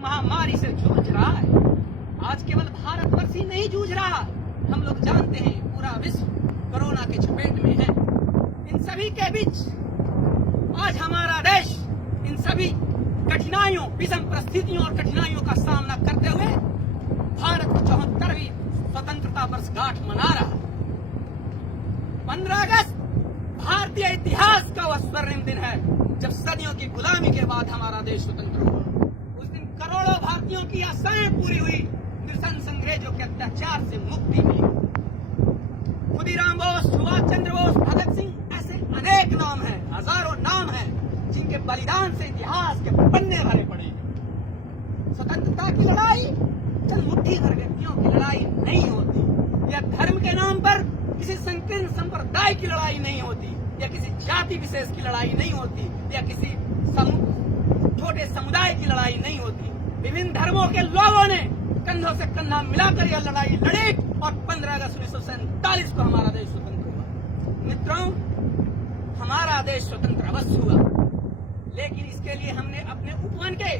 महामारी से जूझ रहा है। आज केवल भारतवर्ष ही नहीं जूझ रहा, हम लोग जानते हैं पूरा विश्व कोरोना के चपेट में है। इन सभी के बीच आज हमारा देश इन सभी कठिनाइयों, विषम परिस्थितियों और कठिनाइयों का सामना करते हुए भारत की 74वीं स्वतंत्रता वर्षगांठ मना रहा। 15 अगस्त भारतीय इतिहास का वह स्वर्णिम दिन है जब सदियों की गुलामी के बाद हमारा देश स्वतंत्र हुआ। उस दिन करोड़ों भारतीयों की आशाएं पूरी हुई, नृशंस अंग्रेजों के अत्याचार से मुक्ति मिली। खुदीराम बोस, सुभाष चंद्र बोस, भगत सिंह, ऐसे अनेक नाम हैं, हजारों नाम हैं जिनके बलिदान से इतिहास के पन्ने भरे पड़े। स्वतंत्रता की लड़ाई चंद मुट्ठी भर व्यक्तियों की लड़ाई नहीं होती, या धर्म के नाम पर किसी संकीर्ण संप्रदाय की लड़ाई नहीं होती, या किसी जाति विशेष की लड़ाई नहीं होती, या किसी छोटे समुदाय की लड़ाई नहीं होती। विभिन्न धर्मों के लोगों ने कंधों से कंधा मिलाकर यह लड़ाई लड़ी और 15 अगस्त 1947 को हमारा देश स्वतंत्र हुआ। मित्रों, हमारा देश स्वतंत्र अवश्य हुआ, लेकिन इसके लिए हमने अपने उपवन के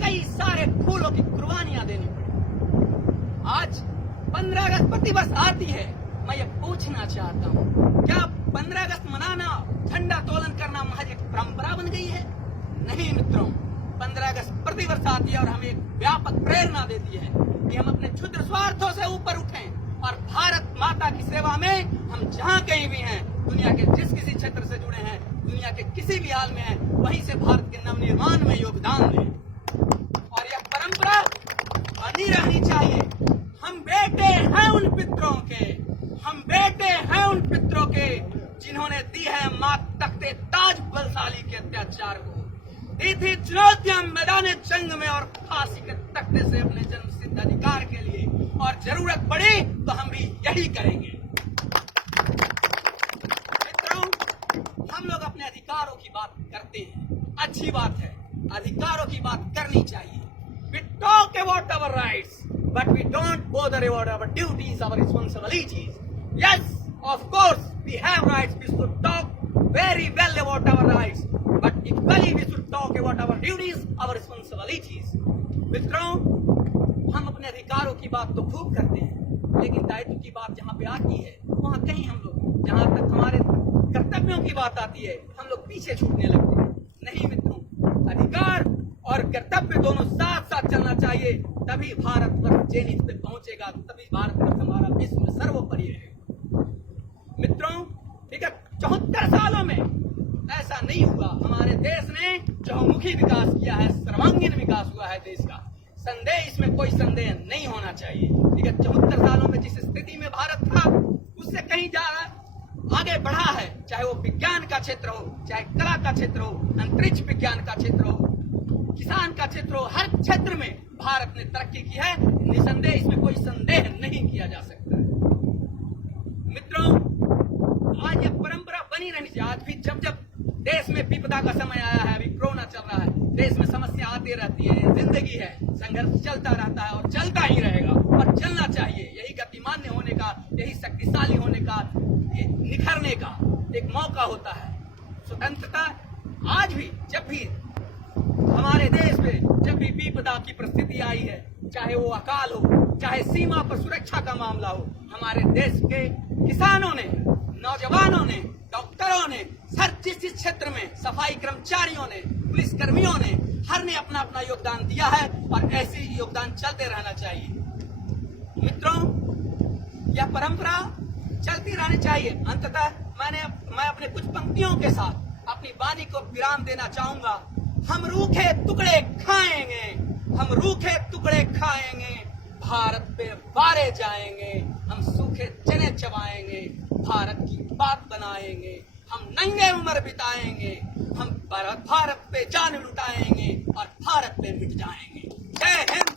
कई सारे फूलों की कुर्बानियां देनी पड़ी। आज 15 अगस्त प्रतिवर्ष आती है, मैं ये पूछना चाहता हूँ, क्या 15 अगस्त मनाना, झंडा तोलन करना महज एक परंपरा बन गई है? नहीं मित्रों, 15 अगस्त प्रतिवर्ष आती है और हमें एक व्यापक प्रेरणा देती है कि हम अपने क्षुद्र स्वार्थों से ऊपर उठें और भारत माता की सेवा में हम जहाँ कहीं भी हैं, दुनिया के जिस किसी क्षेत्र से जुड़े हैं, दुनिया के किसी भी हाल में हैं, वहीं से भारत के नवनिर्माण में योगदान दें। और यह परंपरा बनी रहनी चाहिए। हम बेटे हैं उन पितरों के, हम बेटे हैं उन पितरों के जिन्होंने दी है मात तख्ते ताज बलशाली के अत्याचार को, दी थी चुनौतियां मैदान जंग में और फांसी के तख्ते से अपने जन्मसिद्ध अधिकार के लिए, और जरूरत पड़ी तो हम भी यही करेंगे। मित्रों, हम लोग अपने अधिकारों की बात करते हैं, अच्छी बात है, अधिकारों की बात करनी चाहिए। We talk about our rights, but we don't bother about our duties, our responsibilities. Yes, of course, we have rights. We should talk very well about our rights, but equally we should talk about our duties, our responsibilities. मित्रों, हम अपने अधिकारों की बात तो खूब करते हैं, लेकिन दायित्व की बात जहाँ पे आती है, वहाँ कहीं हम लोग, जहाँ तक हमारे कर्तव्यों की बात आती है, हम लोग पीछे छूटने लगते हैं। नहीं मित्रों, अधिकार और कर्तव्य दोनों साथ साथ चलना चाहिए, तभी भारतवर्ष जेनिथ पे पहुंचेगा, तभी भारतवर्ष हमारा विश्व में सर्वोपरि रहेगा। मित्रों, विगत 74 सालों में ऐसा नहीं हुआ। हमारे देश ने चहुमुखी विकास किया है, सर्वांगीण विकास हुआ है देश का, संदेह, इसमें कोई संदेह नहीं होना चाहिए। विगत 74 सालों में जिस स्थिति में भारत था, उससे कहीं ज्यादा आगे बढ़ा है, चाहे वो विज्ञान का क्षेत्र हो, चाहे कला का क्षेत्र हो, अंतरिक्ष विज्ञान का क्षेत्र हो, किसान का क्षेत्र हो, हर क्षेत्र में भारत ने तरक्की की है, निसंदेह, इसमें कोई संदेह नहीं किया जा सकता। मित्रों, आज यह परंपरा बनी रहनी चाहिए। आज भी जब जब देश में विपदा का समय आया है, अभी कोरोना चल रहा है, देश में समस्या आती रहती है, जिंदगी है, संघर्ष चलता रहता है और चलता ही रहेगा और चलना चाहिए। यही गतिमान्य होने का, यही शक्तिशाली होने का, निखरने का एक मौका होता है। स्वतंत्रता आज भी, जब भी हमारे देश में जब भी विपदा की परिस्थिति आई है, चाहे वो अकाल हो, चाहे सीमा पर सुरक्षा का मामला हो, हमारे देश के किसानों ने, नौजवानों ने, डॉक्टरों ने, हर जिस क्षेत्र में, सफाई कर्मचारियों ने, पुलिस कर्मियों ने, हर ने अपना अपना योगदान दिया है और ऐसे ही योगदान चलते रहना चाहिए। मित्रों, यह परंपरा चलती रहनी चाहिए। अंततः मैं अपने कुछ पंक्तियों के साथ अपनी वाणी को विराम देना चाहूंगा। हम रूखे टुकड़े खाएंगे, हम रूखे टुकड़े खाएंगे, भारत पे वारे जाएंगे, हम सूखे चने चबाएंगे, भारत की बात बनाएंगे, हम नंगे उम्र बिताएंगे, हम भारत पे जान लुटाएंगे और भारत पे मिट जाएंगे। जय हिंद।